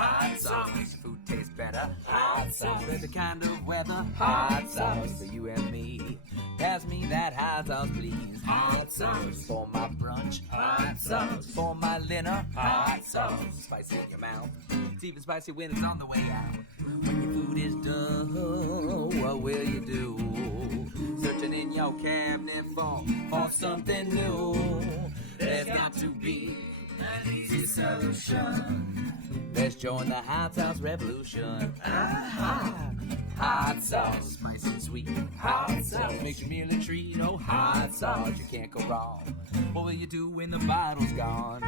hot sauce. Makes your food taste better, hot sauce. Every kind of weather, Hot sauce for you and me. Pass me that hot sauce, please. hot sauce, For my brunch, hot sauce, for my dinner, hot sauce. Spicy in your mouth. It's even spicy when it's on the way out. When your food is done, what will you do? Searching in your cabinet for something new. There's got to be An easy solution. Let's join the hot sauce revolution. Hot sauce, spicy and sweet. Hot sauce makes your meal a treat. Oh, hot sauce, you can't go wrong. What will you do when the bottle's gone?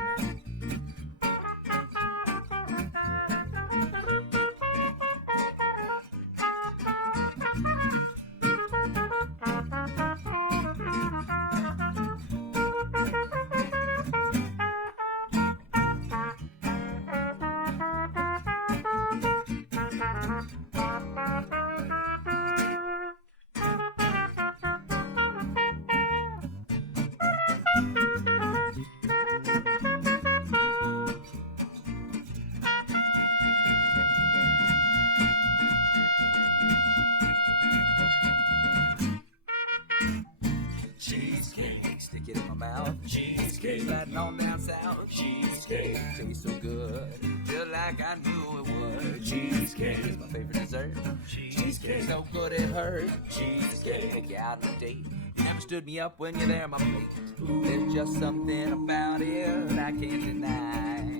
Cheesecake, Stick it in my mouth. cheesecake, Sliding on down south. cheesecake, Tastes so good, just like I knew it would. cheesecake, It's my favorite dessert. cheesecake, So good it hurts. cheesecake. Take you out on a date. You never stood me up when you're there on my plate. There's just something about it I can't deny.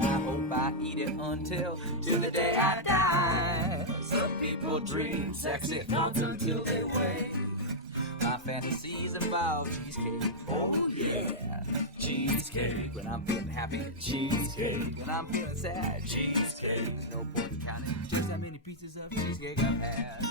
I hope I eat it until the day I die. Some people dream sexy thoughts until they wake. My fantasies involve cheesecake. Oh yeah, Cheesecake, when I'm feeling happy. cheesecake, When I'm feeling sad. cheesecake. There's no point in counting just how many pieces of cheesecake I've had.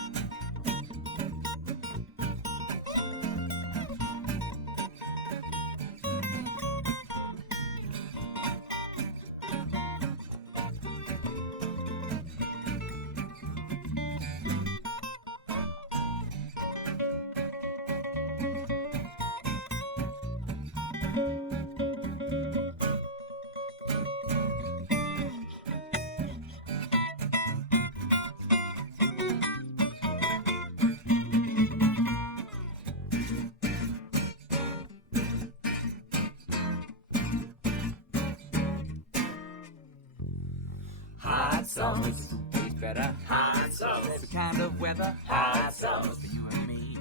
Hot sauce, Makes the food taste better. hot sauce, Every kind of weather. hot sauce, For you and me.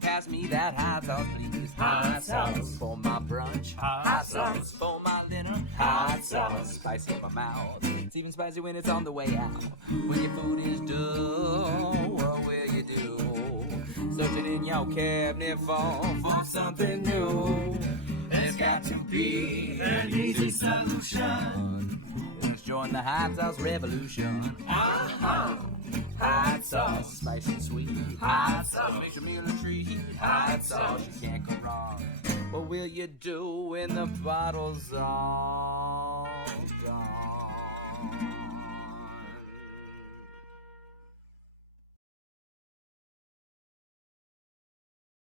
Pass me that hot sauce, please. Hot sauce. For my brunch. Hot sauce. For my dinner. Hot sauce. Spicy in my mouth. It's even spicy when it's on the way out. When your food is done, what will you do? Searching in your cabinet for something new. There's got to be an easy solution. Let's join the hot sauce revolution. Hot sauce, spicy and sweet. Hot sauce. Makes your meal a treat. Hot sauce, you can't go wrong. What will you do when the bottle's on?